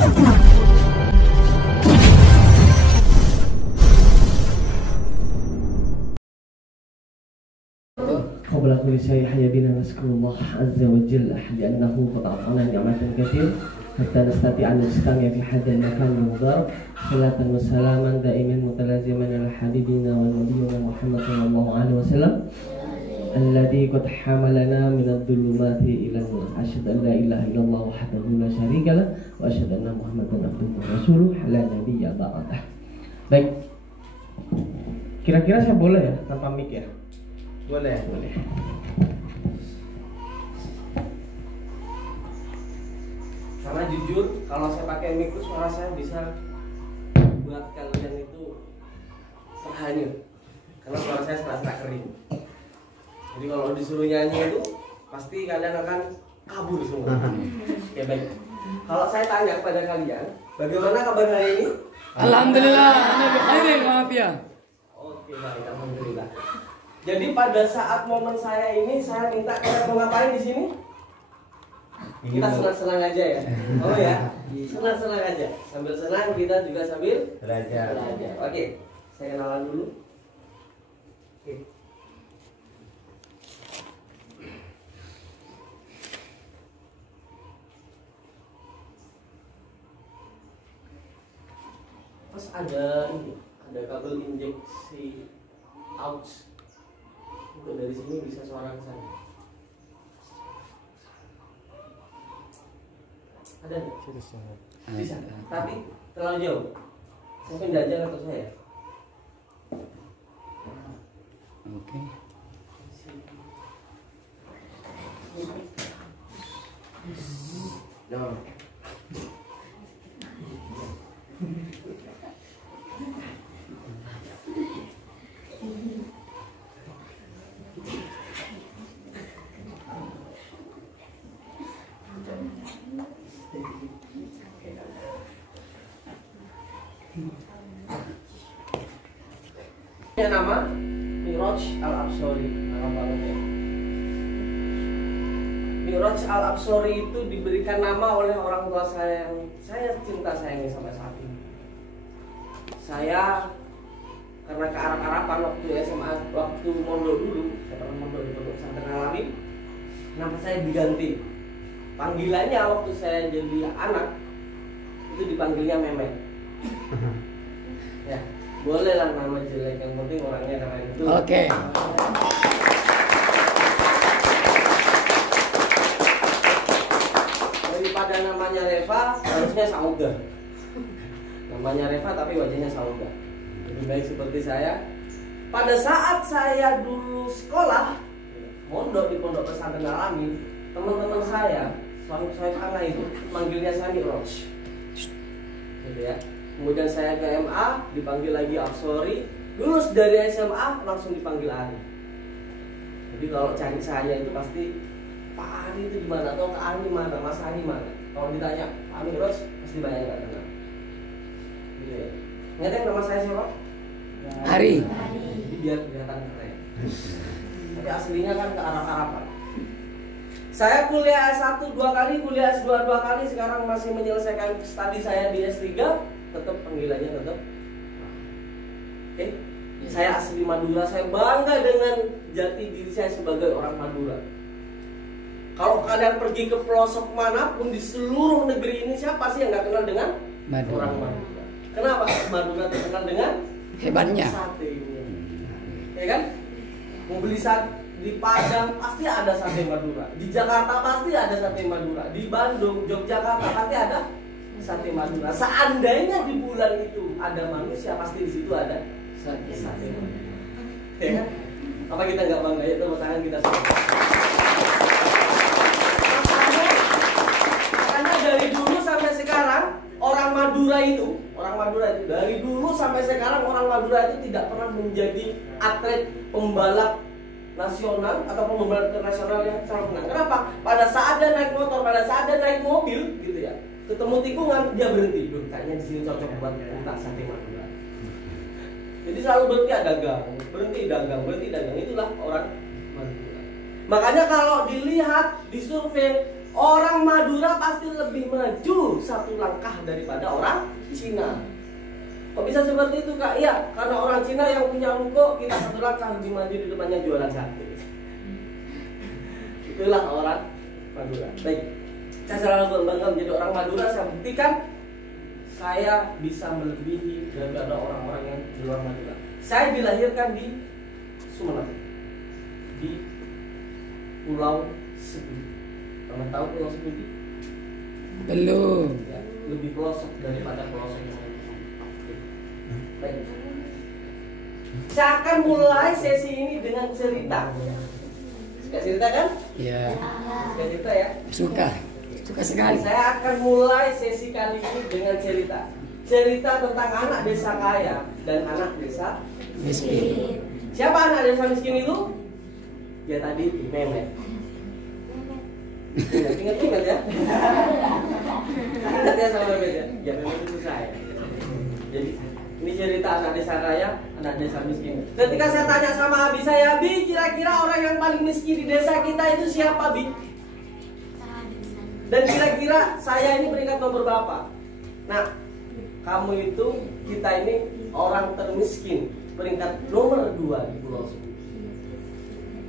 قبل كل شيء حيا بنا نشكر الله عز وجل لأنه قد أعطانا نعمة كثيرة حتى نستطيع أن نجتمع في هذا المكان المبارك. صلاة وسلاما دائما متلازما على حبيبنا ونبينا محمد صلى الله عليه وسلم الذي قد حملنا من الظلمات إلى النور. أشهد أن لا إله إلا الله وحده لا شريك له وأشهد أن محمدا عبده ورسوله لا نبي بعده. Baik, kira-kira saya boleh ya tanpa mic ya? Boleh. Karena jujur, kalau saya pakai mic itu suara saya bisa buat kalian itu terhanyut. Karena suara saya serasa kering. Jadi kalau disuruh nyanyi itu pasti kalian akan kabur semua. Oke, baik. Kalau saya tanya kepada kalian, bagaimana kabar hari ini? Alhamdulillah, maaf ya. Oke, baik, alhamdulillah. Jadi pada saat momen saya ini, saya minta kalian mau ngapain di sini? Kita senang-senang aja ya. Oh ya, senang-senang aja. Sambil senang kita juga sambil belajar. Oke, saya kenalan dulu. Oke. Terus ada kabel injeksi aux. Untuk dari sini bisa suara ke sana. Ada nggak? Bisa. Tapi terlalu jauh. Saya pindah aja atau saya? Oke. No. Nama Mi'raj Al-Absari. Mi'raj Al-Absari itu diberikan nama oleh orang tua saya yang saya cinta sayangi sampai saat ini. Saya karena kearap-arapan waktu SMA, waktu mondok dulu, saya pernah mondok di Pondok Pesantren Al-Amin, nama saya diganti. Panggilannya waktu saya jadi anak itu dipanggilnya Memet. Ya. Boleh lah nama jelek, yang penting orangnya keren itu. Oke. Daripada namanya Reva, harusnya Sauga. Namanya Reva tapi wajahnya Sauga. Lebih baik seperti saya. Pada saat saya dulu sekolah, mondok di Pondok Pesantren Al-Amin, teman-teman saya, saya anak itu manggilnya saya Mi'raj. Gitu ya. Kemudian saya ke MA, dipanggil lagi Absori. Lulus dari SMA, langsung dipanggil Ari. Jadi kalau cari saya itu pasti Pak Ari itu gimana, atau Kak Ari mana, Mas Ari mana. Kalau ditanya Pak Mi'raj, pasti banyak nggak kenal. Gitu ya. Ingat yang nama saya siapa? Ari. Jadi biar kelihatan keren. Tapi aslinya kan ke Arab-Araban. Saya kuliah S1 2 kali, kuliah S2 2 kali, sekarang masih menyelesaikan studi saya di S3. Tetap panggilannya tetap. Oke. Saya asli Madura, saya bangga dengan jati diri saya sebagai orang Madura. Kalau kalian pergi ke pelosok manapun di seluruh negeri ini, siapa sih yang nggak kenal dengan Madura. Orang Madura? Kenapa Madura terkenal dengan Hebatnya. satenya? Ya kan? Mau beli sate di Padang pasti ada sate Madura. Di Jakarta pasti ada sate Madura. Di Bandung, Yogyakarta pasti ada sate Madura. Seandainya di bulan itu ada manusia, pasti di situ ada sate Madura. Ya kan? Apa kita nggak bangga? Ya tepuk tangan kita semua. Makanya dari dulu sampai sekarang orang Madura itu dari dulu sampai sekarang orang Madura itu tidak pernah menjadi atlet pembalap nasional atau pembalap internasional yang selalu menang. Kenapa? Pada saat dia naik motor, pada saat dia naik mobil, gitu ya, ketemu tikungan dia berhenti. Duh, kayaknya di sini cocok buat minta sate Madura. Jadi selalu berhenti dagang, berhenti dagang. Itulah orang Madura. Makanya kalau dilihat di survei Orang Madura pasti lebih maju satu langkah daripada orang Cina. Kok bisa seperti itu Kak? Iya, karena orang Cina yang punya ruko, kita satu langkah lebih maju di depannya jualan sate. Itulah orang Madura. Baik, saya selalu berbangga menjadi orang Madura. Saya buktikan saya bisa melebihi daripada orang-orang yang di luar Madura. Saya dilahirkan di Sumeneb, di Pulau Sepudi. Kamu tahu Pulau Sepudi? Belum. Ya, lebih pelosok daripada pelosok yang lain. Baik. Saya akan mulai sesi ini dengan cerita. Suka cerita kan? Ya. Suka cerita ya? Suka. Suka sekali. Saya akan mulai sesi kali ini dengan cerita. Cerita tentang anak desa kaya dan anak desa Miskin. Siapa anak desa miskin itu? Ya tadi itu, Memet. Ingat ya. Ingat ya sama Memet ya. Ya Memet itu saya. Jadi ini cerita anak desa kaya, anak desa miskin. Ketika saya tanya sama Abi saya, Bi, kira-kira orang yang paling miskin di desa kita itu siapa, Bi? Dan kira-kira saya ini peringkat nomor berapa? Nah, kamu itu, kita ini orang termiskin, peringkat nomor 2 di Pulau Sepudi.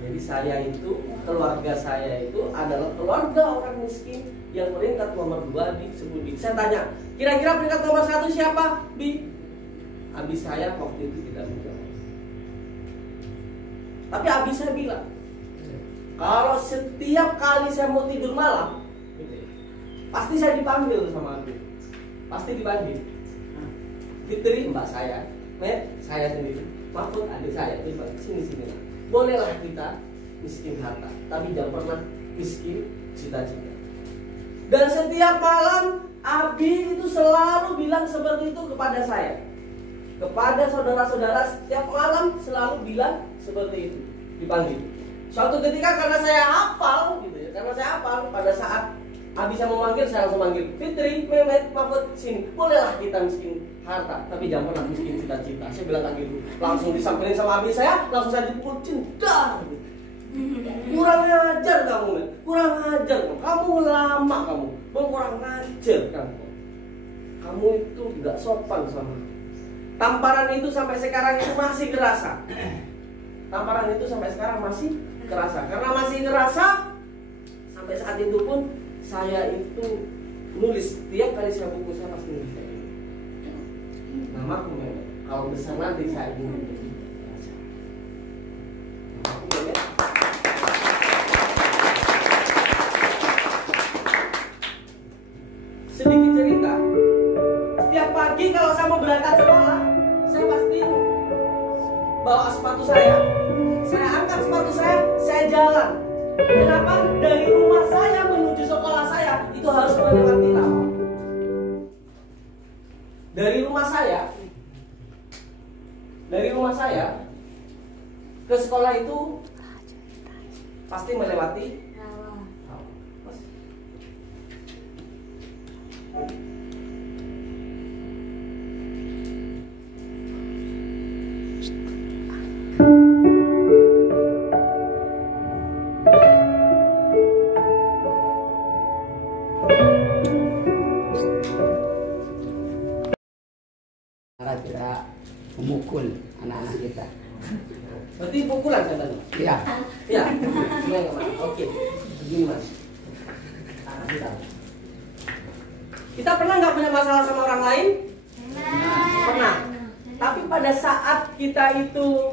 Jadi saya itu, keluarga saya itu adalah keluarga orang miskin yang peringkat nomor 2 di Sepudi. Saya tanya, kira-kira peringkat nomor 1 siapa, Bi? Abi saya waktu itu tidak menjawab. Tapi Abi saya bilang, kalau setiap kali saya mau tidur malam, pasti saya dipanggil sama Abi. Pasti dipanggil. Fitri mbak saya, saya sendiri, Mahfud adik saya, dipanggil sini. Bolehlah kita miskin harta, tapi jangan pernah miskin cita-cita. Dan setiap malam Abi itu selalu bilang seperti itu kepada saya. Kepada saudara-saudara setiap malam selalu bilang seperti itu, dipanggil. Suatu ketika karena saya hafal gitu ya, karena saya hafal pada saat Abi saya memanggil, saya langsung manggil Fitri, Mehmet, Mahfud, sini. Bolehlah kita miskin harta, tapi jangan pernah miskin cita-cita. Saya bilang kayak gitu, langsung disamperin sama Abi saya, langsung saya dipukul cendar gitu. Kurang ajar kamu, kurang ajar kamu lama kamu, kurang ajar kamu itu nggak sopan sama. Tamparan itu sampai sekarang itu masih kerasa. Tamparan itu sampai sekarang masih kerasa. Karena masih kerasa, sampai saat itu pun saya itu nulis. Tiap kali saya buku saya pasti nulis kayak ini. Namaku Mehmet. Kalau besar nanti saya ingin menjadi raja. Namaku Mehmet. Sedikit cerita. Setiap pagi kalau saya mau berangkat sekolah, saya pasti bawa sepatu saya angkat sepatu saya jalan. Kenapa? Dari rumah saya menuju sekolah saya itu harus melewati rawa. Dari rumah saya ke sekolah itu pasti melewati rawa. Kita memukul anak-anak kita. Berarti pukulan kan tadi? Iya. Iya. Oke. Begini Mas. Kita pernah nggak punya masalah sama orang lain? Pernah. Tapi pada saat kita itu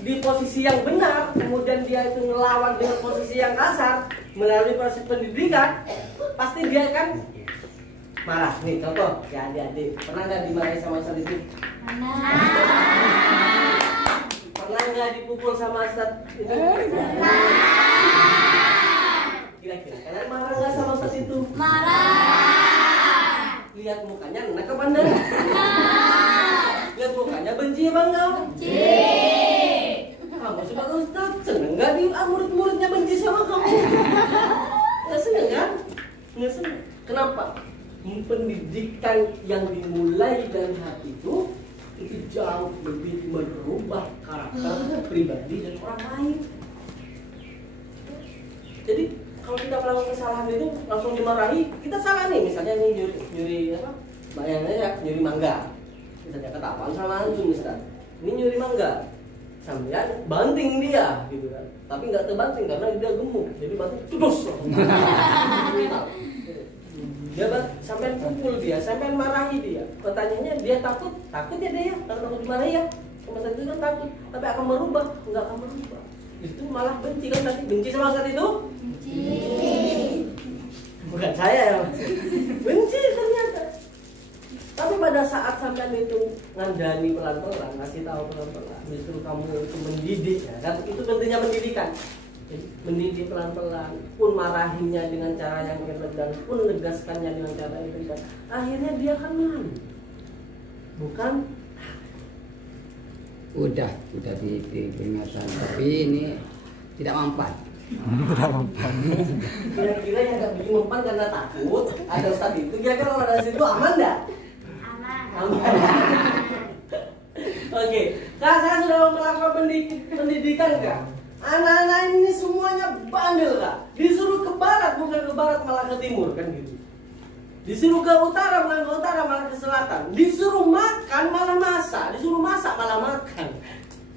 di posisi yang benar, kemudian dia itu ngelawan dengan posisi yang kasar melalui proses pendidikan, pasti dia kan marah. Nih contoh, ya adik-adik, pernah nggak dimarahi sama Ustaz itu? Pernah nggak dipukul sama Ustaz itu? Kira-kira kalian marah nggak sama Ustaz itu? Marah. Lihat mukanya enak ke bandar? Lihat mukanya benci apa enggak? Benci. Kamu suka Ustaz, seneng nggak di murid-muridnya benci sama kamu? Nggak seneng kan? Nggak seneng. Kenapa? Pendidikan yang dimulai dari hati itu jauh lebih merubah karakter pribadi dan orang lain. Jadi kalau kita melakukan kesalahan itu langsung dimarahi, kita salah nih. Misalnya nih nyuri apa? Bayangnya nyuri mangga. Misalnya ketahuan sama anjing Ustaz. Ini nyuri mangga. Sampean banting dia gitu kan. Tapi nggak terbanting karena dia gemuk. Jadi banting tudus. Dia sampean pukul dia, sampean marahi dia. Pertanyaannya dia takut ya dia ya, kalau takut dimarahi ya. Masa itu kan takut, tapi akan merubah, nggak akan merubah. Itu malah benci kan tadi, benci sama saat itu? Benci. Bukan saya ya, benci ternyata. Tapi pada saat sampean itu ngandani pelan-pelan, ngasih tahu pelan-pelan, justru kamu itu mendidik, ya kan? Itu bentuknya pendidikan. Jadi, mendidik pelan-pelan, pun marahinya dengan cara yang elegan, pun negaskannya dengan cara yang elegan. Akhirnya dia akan malu, bukan? Udah di peringatan, tapi ini tidak mempan. Kira-kira yang gak bikin mempan karena takut ada Ustaz itu, kira-kira kalau ada situ aman gak? Aman. Oke, Kak, saya sudah melakukan pendidikan Kak. Anak-anak ini semuanya bandel Kak. Disuruh ke barat, bukan ke barat malah ke timur kan gitu. Disuruh ke utara, bukan ke utara malah ke selatan. Disuruh makan malah masak, disuruh masak malah makan.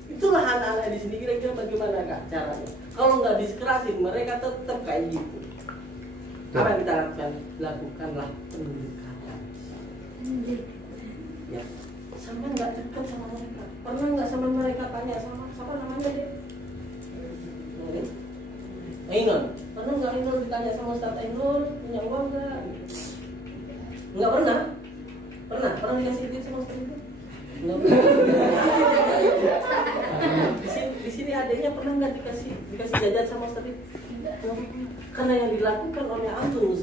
Itulah anak-anak di sini, kira-kira bagaimana Kak caranya? Kalau nggak diskerasin, mereka tetap kayak gitu. Apa yang kita lakukan? Lakukanlah pendekatan. Ya, sampai nggak dekat sama mereka. Pernah nggak sama mereka tanya sama siapa namanya deh? Ainul. Pernah nggak Ainul ditanya sama Ustaz Ainul punya uang nggak? Nggak pernah. Pernah dikasih duit sama Ustaz itu? Nggak pernah. Di sini adanya pernah nggak dikasih jajan sama Ustaz itu? Karena yang dilakukan oleh antum